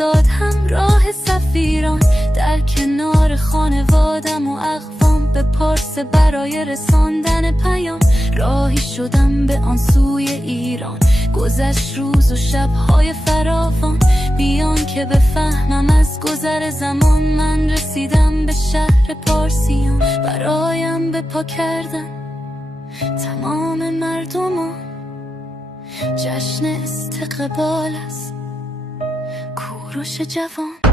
ایستاد همراه سفیران، در کنار خانوادم و اقوام، به پارس برای رساندن پیام. راهی شدم به آن سوی ایران، گذشت روز و شبهای فراوان، بیان که بفهمم از گذر زمان. من رسیدم به شهر پارسیان، برایم به پا کردن تمام مردمان. جشن استقبال است کوروش جوان.